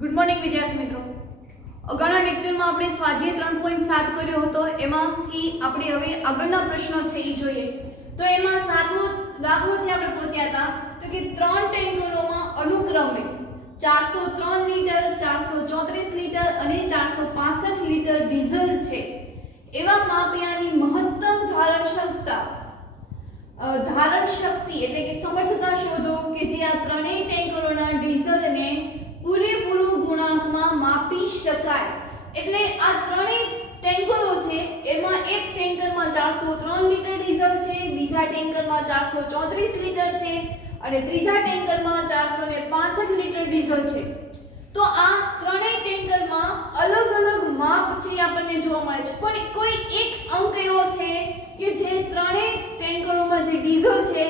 Good morning વિદ્યાર્થી મિત્રો, અગાઉના લેક્ચરમાં આપણે સ્વાધ્યાય 3.7 કર્યો હતો. એમાંથી આપણે હવે આગળના પ્રશ્નો છે એ જોઈએ. તો એમાં સાતમો દાખલો છે આપણે પહોંચ્યા હતા તો કે ત્રણ ટેન્કરોમાં અનુક્રમે 403 લીટર, 434 લીટર અને 465 લીટર ડીઝલ છે. એવા માપ્યાની મહત્તમ ધારણ શક્તિ એટલે કે સમર્થતા શોધો કે જે આ ત્રણેય ટેન્કરોના ડીઝલને પૂરેપૂરું ગુણાંકમાં માપી શકાય. એટલે આ ત્રણેય ટેન્કરો છે એમાં એક ટેન્કરમાં 403 લીટર ડીઝલ છે, બીજા ટેન્કરમાં 434 લીટર છે અને ત્રીજા ટેન્કરમાં 465 લીટર ડીઝલ છે. તો આ ત્રણેય ટેન્કરમાં અલગ અલગ માપ છે આપણને જોવા મળે છે, પણ કોઈ એક અંક એવો છે કે જે ત્રણેય ટેન્કરોમાં જે ડીઝલ છે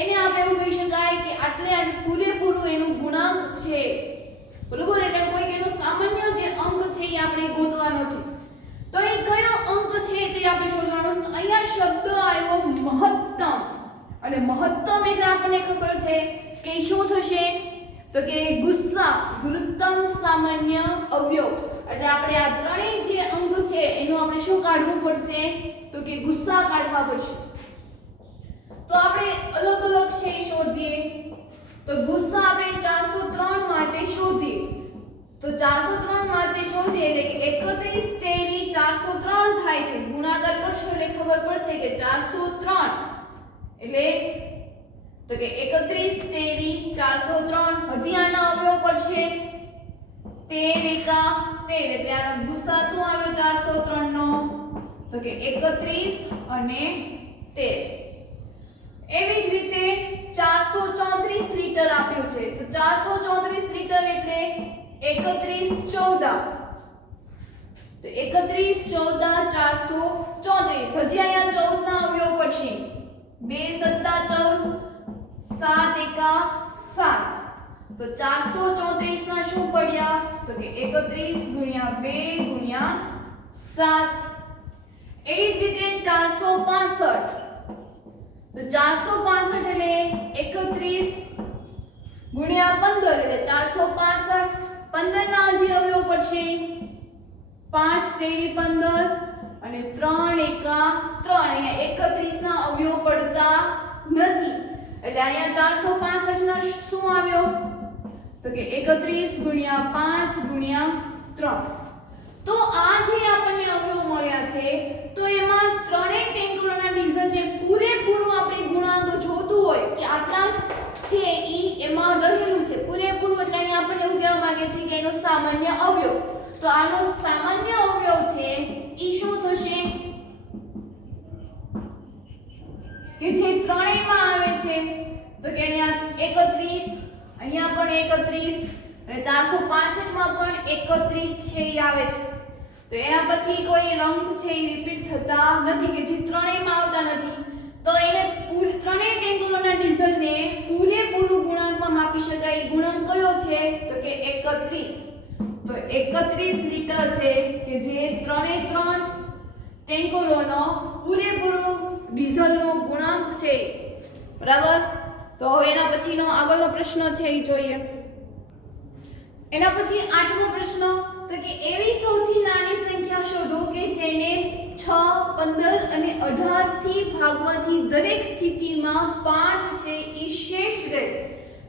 એને આપણે એવું કહી શકાય કે આટલે પૂરેપૂરું એનું ગુણાંક છે. બરોબર, એટલે કોઈ એનો સામાન્ય જે અંક છે એ આપણે ગોતવાનો છે. તો એ કયો અંક છે તે આપણે શોધવાનો છે. તો અહીંયા શબ્દ આવ્યો મહત્તમ, અને મહત્તમ એટલે આપણને ખબર છે કે શું થશે તો કે ગુસ્સા, ગુરુત્તમ સામાન્ય અવયવ. એટલે આપણે આ ત્રણેય જે અંક છે એનું આપણે શું કાઢવું પડશે તો કે ગુસ્સા કાઢવા પડશે. તો આપણે અલગ અલગ છે એ શોધીએ. તો ગુસ્સા આપણે 403 માટે શોધીએ. તો 403 માટે શોધીએ એટલે કે 31 તેરી 403 થાય છે. ગુણાકાર કરશો એટલે ખબર પડશે કે 403 એટલે તો કે 31 તેરી 403. હજી આના અવયવ પડશે 13 એકા 13 એટલે આનો ગુસ્સા શું આવ્યો 403 નો તો કે 31 અને 13. એવી જ રીતે 434 લીટર આપ્યું છે. તો 434 લીટર એટલે 31 14. તો 31 14 434. હજી અહીંયા 14 ના અવયવ પડશે 2 સત્તા 14, 7 એકા 7. તો 434 ના શું પડ્યા તો કે 31 ગુણ્યા 2 ગુણ્યા 7. એ જ રીતે 465. તો 465 એટલે 31 ગુણ્યા 15 એટલે 465. 15 ના હજી અવયવ પડશે 5 તેરી 15 અને 3 એકા 3. અહીંયા 31 ના અવયવ પડતા નથી એટલે અહીંયા 465 ના શું આવ્યો તો કે 31 ગુણ્યા 5 ગુણ્યા 3. તો આ જે આપણને અવયવ મળ્યા છે તો એમાં ત્રણેય ટેન્કરોના ડીઝલને પૂરેપૂરું આપણે ગુણાંક જોતું હોય કે આટલા જ છે ઈ એમાં રહેલું છે પૂરેપૂરું. એટલે અહીંયા આપણને એવું કહેવા માંગે છે કે એનો સામાન્ય અવયવ. તો આનો સામાન્ય અવયવ છે ઈ શું થશે કે જે ત્રણેયમાં આવે છે તો કે અહીંયા 31, અહીંયા પણ 31 અને 465 માં પણ 31 છે ઈ આવે છે. તો એના પછી કોઈ રંગ છે એ રિપીટ થતા નથી કે જે ત્રણેયમાં આવતા નથી. તો એને ત્રણેય ટેન્કરોના ડીઝલને પૂરેપૂરું ગુણાંકમાં માપી શકાય. એ ગુણાંક કયો છે તો કે 31. તો 31 લીટર છે કે જે ત્રણ ટેન્કરોનો પૂરેપૂરું ડીઝલનો ગુણાંક છે. બરાબર. તો હવે એના પછીનો આગળનો પ્રશ્ન છે એ જોઈએ. એના પછી 8મો પ્રશ્ન તો કે એવી સૌથી નાની સંખ્યા શોધો કે જેને 6, 15 અને 18 થી ભાગવાથી દરેક સ્થિતિમાં 5 છે એ શેષ રહે.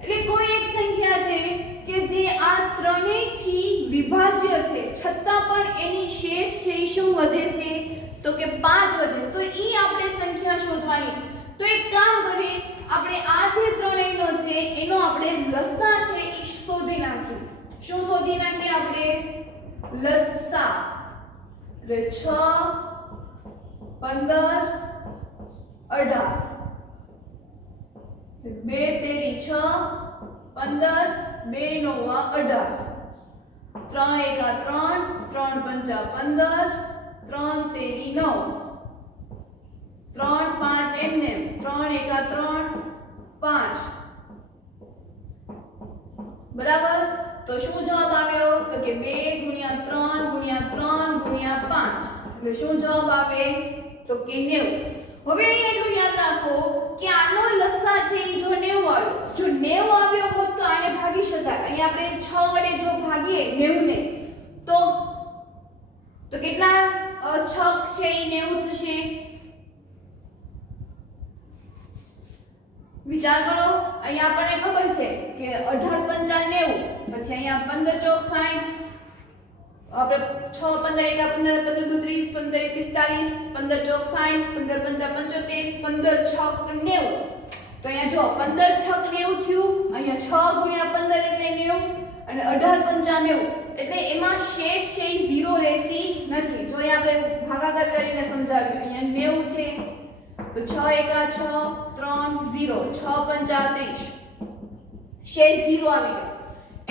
એટલે કોઈ એક સંખ્યા છે કે જે આ ત્રણેય થી વિભાજ્ય છે છતાં પણ એની શેષ છે એ શું વધે છે તો કે 5 વધે. તો ઈ આપણે સંખ્યા શોધવાની છે. તો એક કામ કરીએ, આપણે આ જે ત્રણેયનો છે એનો આપણે લસા છે એ શોધી નાખીએ. શું શોધી નાખીએ આપણે લસા. એટલે 6, 15, 18. 2 તેરી 6, 15, 2 નવા 18, 3 એકા 3, 3 પંચા 15, 3 તેરી 9, 3 5 એમને 3 એકા 3 5. બરાબર. તો શું જવાબ આવ્યો તો કે 2 ગુણ્યા 3 ગુણ્યા 3 ગુણ્યા 5 એટલે શું જવાબ આવે તો કે 90. હવે અહીં એટલું યાદ રાખો કે આનો લસા છે એ જો 90 આવ્યો, જો 90 આવ્યો હોત તો આને ભાગી શકાય. અહીં આપણે 6 વડે જો ભાગીએ 90 ને તો કેટલા 6 છે એ 90 થશે. વિચાર કરો, અહીંયા આપણને ખબર છે કે 18 પંચા 90, પછી અહીંયા 15 ચોક 60, આપણે 6 15 એકા 15 15 દુ 30, 15 45, 15 ચોક 60, 15 પંચા 75, 15 છક 90. તો અહીંયા જો 15 છક 90 થયું, અહીંયા 6 ગુણ્યા 15 એટલે 90 અને 18 પંચા 90, એટલે એમાં શેષ છે એ 0 રહેતી નથી. જો અહીંયા આપણે ભાગાકાર કરીને સમજાવ્યું, અહીંયા 90 છે તો 6 એકા 6 3 0, 6 પંચા 30, શેષ 0 આવી ગયો.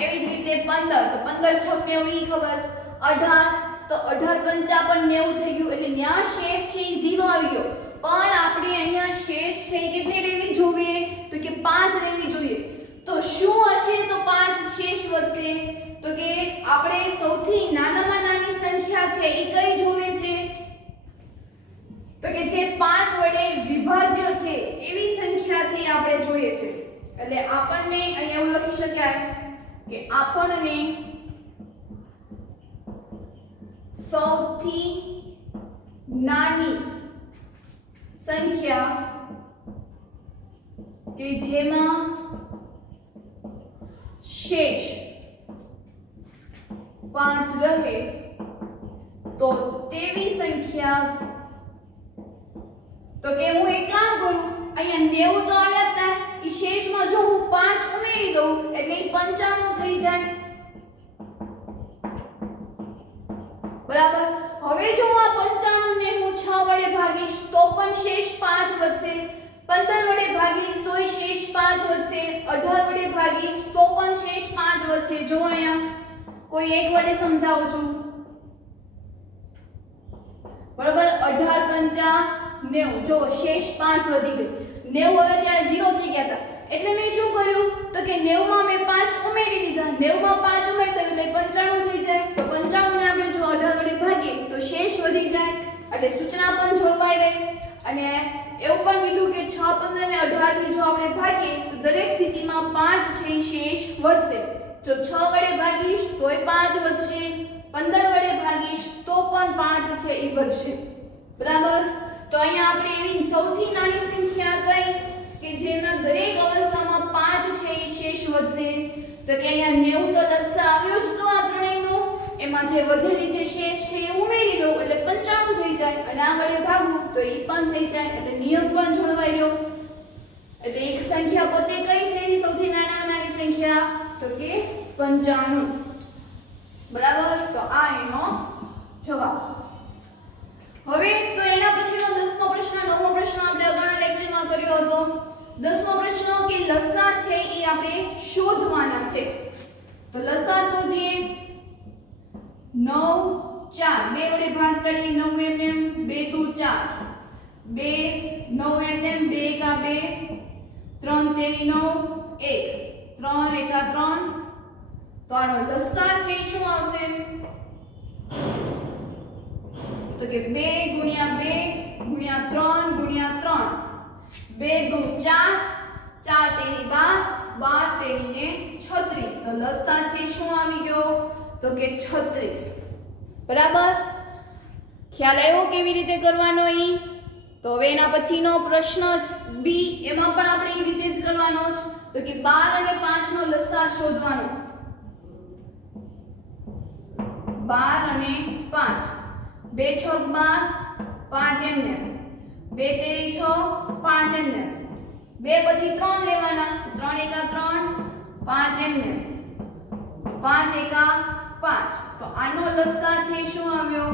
એવી જ રીતે 15, તો 15 છક 90 ઈ ખબર છે. 18 તો 18 પંચા પણ 90 થઈ ગયું, એટલે ન્યા શેષ છે એ 0 આવી ગયો. પણ આપણે અહીંયા શેષ છે એ કેટલી રહેવી જોઈએ? તો કે 5 રહેવી જોઈએ. તો શું હશે તો 5 શેષ વધશે? તો કે આપણે સૌથી નાનામાં નાની સંખ્યા છે એ કઈ જોવે છે? તો કે જે 5 વડે વિભાજ્ય છે એવી સંખ્યા છે એ આપણે જોઈએ છે. એટલે આપણને અહીંયા એવું લખી શકાય કે આપણને સૌથી નાની સંખ્યા કે જેમાં શેષ 5 રહે તો તેવી સંખ્યા. તો કે હું એક કામ કરું, અહીંયા 90 તો આવ્યા હતા, ઈ શેષમાં જો હું 5 ઉમેરી દઉં એટલે 95 થઈ જાય. બરાબર. હવે જો આ 95 ને હું 6 વડે ભાગીશ તો પણ શેષ 5 વધશે, 15 વડે ભાગીશ તોય શેષ 5 વધશે, 18 વડે ભાગીશ તો પણ શેષ 5 વધશે. જો અહીંયા કોઈ એક વડે સમજાવું છું. બરાબર. 18 પંચા 90, જો શેષ 5 વધી ગઈ. 90 હવે ત્યારે 0 થઈ ગયા હતા, એટલે મેં શું કર્યું તો કે 90 માં મેં 5 ઉમેરી દીધા. 90 માં 5 ઉમેરી દઉં એટલે 95 થઈ જાય. તો 95 ને આપણે જો 18 વડે ભાગીએ તો શેષ વધી જાય, એટલે સૂચના પણ જોડવાઈ રહે. અને એવું પણ કીધું કે 6 15 ને 18 થી જો આપણે ભાગીએ તો દરેક સ્થિતિમાં 5 છે શેષ વધશે. જો 6 વડે ભાગીશ તોય 5 વધશે, 15 વડે ભાગીશ તો પણ 5 છે એ વધશે. બરાબર. તો અહીંયા આપણે એવી સૌથી નાની સંખ્યા કઈ કે જેના દરેક અવસ્થામાં 5 છે એ શેષ વધશે. તો કે અહીંયા 90 તો લસા આવ્યો જ તો આ ત્રણેયનો, એમાં જે વધેલી જે શેષ છે એ ઉમેરી દઉં એટલે 95 થઈ જાય, અને આ વડે ભાગું તો એ પણ થઈ જાય, એટલે નિયમ પણ જળવાઈ રહ્યો. એટલે એક સંખ્યા પોતે કઈ છે એ સૌથી નાનામાં નાની સંખ્યા તો કે 95. બરાબર. તો આ એનો જવાબ. હવે તો એના પછીનો 10મો પ્રશ્ન, 9મો પ્રશ્ન આપણે અગાઉના લેક્ચરમાં કર્યો હતો. 10મો પ્રશ્ન કે લસા છે એ આપણે શોધવાના છે. તો લસા શોધીએ. 9 4, 2 વડે ભાગ ચાલીએ, 9 એમ 2 દુ 4, 2 9 એમ 2 એકા 2, 3 તેરી 9 1, 3 એકા 3. તો આનો લસા છે શું આવશે? તો કે 2 ગુણ્યા 2 ગુણ્યા 3 ગુણ્યા 3, 2 દુ 4, 4 તેરી 12, 12 તેરી ને 36. તો લસા છે શું આવી ગયો? તો કે 36. બરાબર. ખ્યાલ આવ્યો કેવી રીતે કરવાનો ઈ? તો હવે એના પછીનો પ્રશ્ન બી, એમાં પણ આપણે એ રીતે જ કરવાનો છે. તો કે 12 અને 5 નો લસા શોધવાનો. 12 અને 5, 2 છોક 12, 5 એમને, 2 તેરી 6, 5 એમને, 2 પછી 3 લેવાના, 3 એકા 3, 5 એમને, 5 એકા 5. તો આનો લસા છે શું આવ્યો?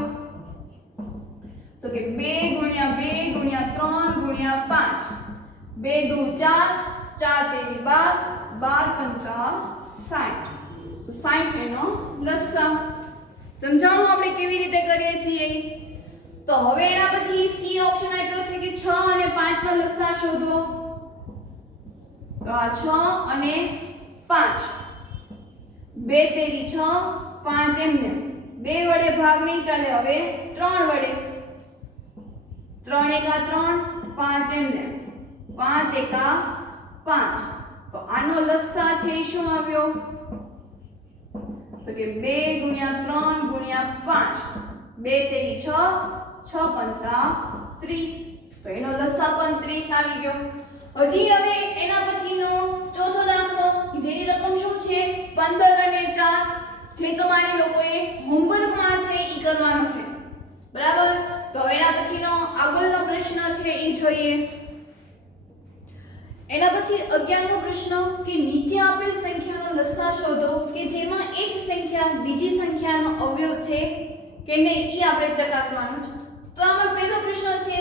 તો કે 2 ગુણ્યા 2 ગુણ્યા 3 ગુણ્યા 5, 2 દુ 4, 4 તેરી 12, 12 પંચા 60. તો 60 એનો લસા. સમજાણું આપણે કેવી રીતે કરીએ છીએ? તો હવે એના પછી સી ઓપ્શન આપ્યો છે કે 6 અને 5 નો લસા શોધો. તો આ 6 અને 5, 2 તેરી 6, 5 એમને, 2 વડે ભાગ નહીં ચાલે, હવે 3 વડે. 3 એકા 3 5 એમને 5 એકા 5 તો આનો લસા છે એ શું આવ્યો તો કે 2 ગુણ્યા 3 ગુણ્યા 5 2 તેરી 6 6 પંચા 30 તો એનો લસા પણ 30 આવી ગયો હજી હવે એના પછીનો ચોથો દાખલો જેની રકમ શું છે 15 અને 4 જે તમારે લોકોએ હોમવર્કમાં છે ઈ કરવાનો છે બરાબર તો હવે એના પછીનો આગળનો પ્રશ્ન છે એ જોઈએ એના પછી 11મો પ્રશ્ન કે નીચે આપેલ સંખ્યાનો લસા શોધો કે જેમાં એક સંખ્યા બીજી સંખ્યાનો અવયવ છે કે નહીં ઈ આપણે ચકાસવાનું છે તો આમાં પહેલો પ્રશ્ન છે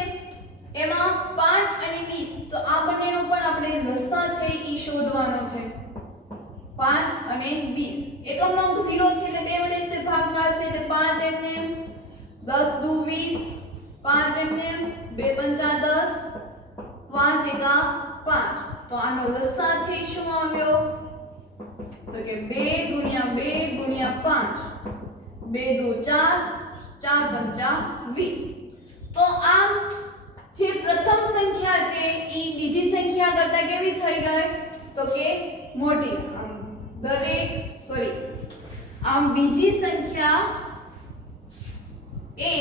એમાં 5 અને 20 તો આ બંનેનો પણ આપણે લસા છે ઈ શોધવાનો છે 5 અને 20 એકમનો અંક 0 છે એટલે 2 વડે તે ભાગ થશે એટલે 5 એમને 10 દુ 20 5 એમને 2 પંચા 10 5 એકા 5 તો આનો લસા છે શું આવ્યો તો કે 2 ગુણ્યા 2 ગુણ્યા 5 2 દુ 4 4 પંચા 20 તો આ જે પ્રથમ સંખ્યા છે ઈ બીજી સંખ્યા કરતા કેવી થઈ ગઈ તો કે મોટી આમ બીજી સંખ્યા એ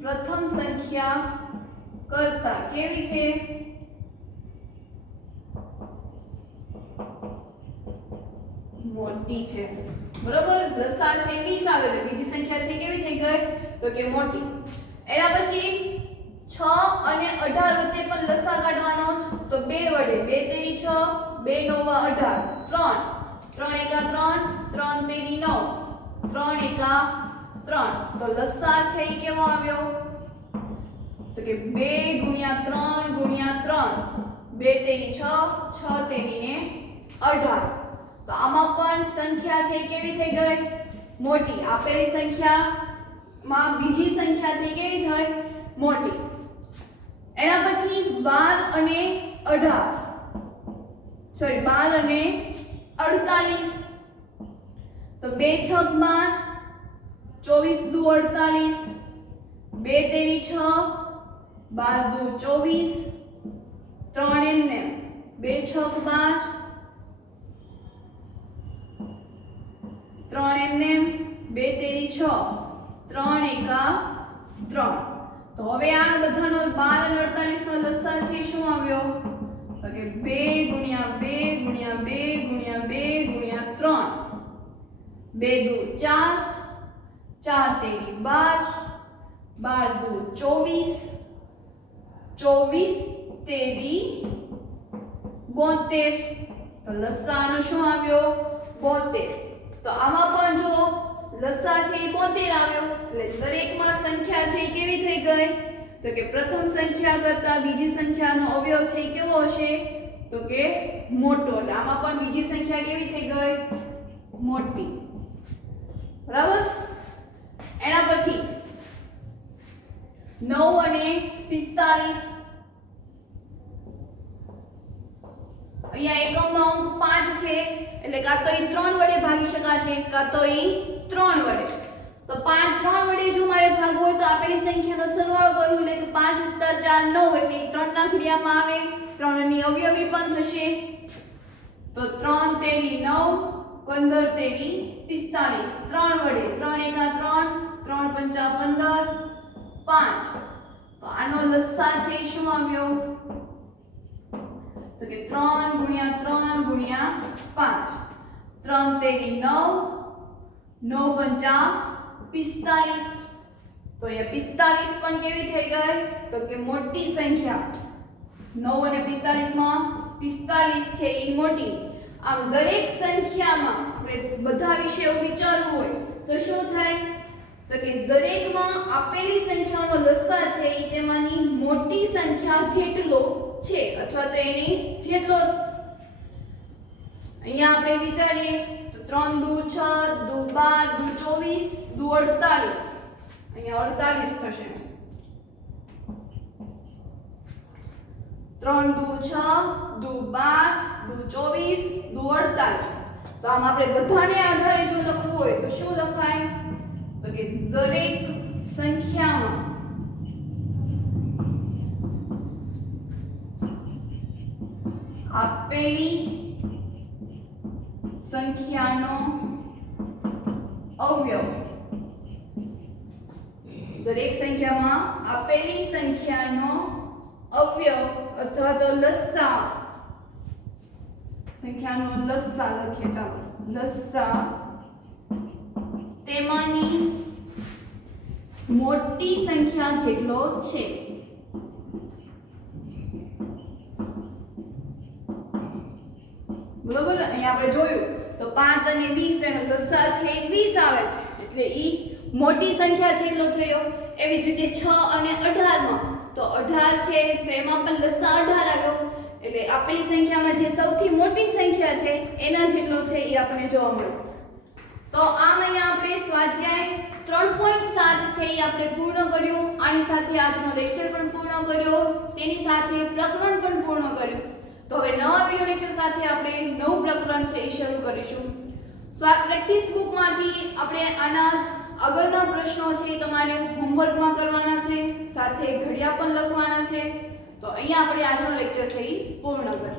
પ્રથમ સંખ્યા કરતા કેવી છે મોટી છે બરોબર લસા છે 20 આવે એટલે બીજી સંખ્યા છે કેવી થઈ ગઈ તો કે મોટી એના પછી 6 અને 18 વચ્ચે પણ લસા કાઢવાનો છે તો 2 વડે 2 તેરી 6 2 નવા 18 3 એકા 3 3 તેરી 9 3 એકા 3 તો લસા છે એ કેવો આવ્યો તો કે 2 ગુણ્યા 3 ગુણ્યા 3 2 તેરી 6 6 તેરી ને 18 તો આમાં પણ સંખ્યા છે કેવી થઈ ગઈ મોટી આપેલી સંખ્યામાં બીજી સંખ્યા છે કેવી થઈ મોટી એના પછી 12 અને 48 તો 2 છક 12 24 દુ 48 2 તેરી 6 12 દુ 24 3 એમને 2 છક 12 3 એમને 2 તેરી 6 3 એકા 3 તો હવે આ બધાનો 12 અને 48 નો લસા છે શું આવ્યો તો કે 2 ગુણ્યા 2 ગુણ્યા 2 ગુણ્યા 2 ગુણ્યા 3 2 દુ 4 4 તેરી 12 12 દુ 24 24 તેરી 72 તો લસાનો શું આવ્યો 72 તો આમાં પણ જો લસા છે 72 આવ્યો એટલે દરેકમાં સંખ્યા છે કેવી થઈ ગઈ તો કે પ્રથમ સંખ્યા કરતા બીજી સંખ્યાનો અવયવ છે કેવો હશે તો કે મોટો એટલે આમાં પણ બીજી સંખ્યા કેવી થઈ ગઈ મોટી બરાબર એના પછી 9 અને 45 અહીંયા એકમનો અંક 5 છે એટલે કાં તો ઈ 3 વડે ભાગી શકાશે કાં તો ઈ 3 વડે તો 5 3 વડે જો મારે ભાગવું હોય તો આપેલી સંખ્યાનો સરવાળો કરવું એટલે કે 5 + 4 9 એટલે 3 ના ઘડિયામાં આવે 3 ની અવયવી પણ થશે તો 3 તેરી 9 15 તેરી 45 3 વડે 3 એકા 3 3 પંચા 15 5 તો આનો લસા છે શું આવ્યો તો કે 3 ગુણ્યા 3 ગુણ્યા 5 3 તેરી 9 9 પંચા 45 તો એ 45 પણ કેવી થઈ ગઈ તો કે મોટી સંખ્યા 9 અને 45 માં 45 છે એ મોટી આમ દરેક સંખ્યામાં આપણે બધા વિશે એવું વિચારવું હોય તો શું થાય તો કે દરેકમાં આપેલી સંખ્યાનો લસા છે એ તેમાંની મોટી સંખ્યા જેટલો છે અથવા તો એની જેટલો જ અહીંયા આપણે વિચારીએ તો 3 દુ 6 દુ 12 દુ 24 દુ 48 અહીંયા 48 થશે 3 દુ 6 દુ 12 દુ 24 દુ 48. તો આમ આપણે બધાને આધારે જો લખવું હોય તો શું લખાય? તો કે દરેક સંખ્યામાં આપેલી સંખ્યાનો અવયવ, દરેક સંખ્યામાં આપેલી સંખ્યાનો અવયવ અથવા તો લસા, સંખ્યાનો લસા લખીએ, ચાલો લસા તેમાંની મોટી સંખ્યા જેટલો છે. બરોબર, અહીંયા આપણે જોયું તો 5 અને 20 તેનો લસા છે 20 આવે છે, એટલે ઈ મોટી સંખ્યા જેટલો થયો. એવી જ રીતે 6 અને 18 માં તો 18 છે તો એમાં પણ લસા 18 આવ્યો, એટલે આપેલી સંખ્યામાં જે સૌથી મોટી સંખ્યા છે એના જેટલો છે એ આપણને જોવા મળ્યો. તો આમ અહીંયા આપણે સ્વાધ્યાય 3.7 છે એ આપણે પૂર્ણ કર્યું. આની સાથે આજનો લેક્ચર પણ પૂર્ણ કર્યો, તેની સાથે પ્રકરણ પણ પૂર્ણ કર્યું. તો હવે નવા વિડિયો લેક્ચર સાથે આપણે નવું પ્રકરણ છે એ શરૂ કરીશું. પ્રેક્ટિસ બુકમાંથી આપણે આના જ આગળના પ્રશ્નો છે તમારે હોમવર્કમાં કરવાના છે, સાથે ઘડિયા પણ લખવાના છે. તો અહીંયા આપણે આજનો લેક્ચર છે એ પૂર્ણ કરીએ.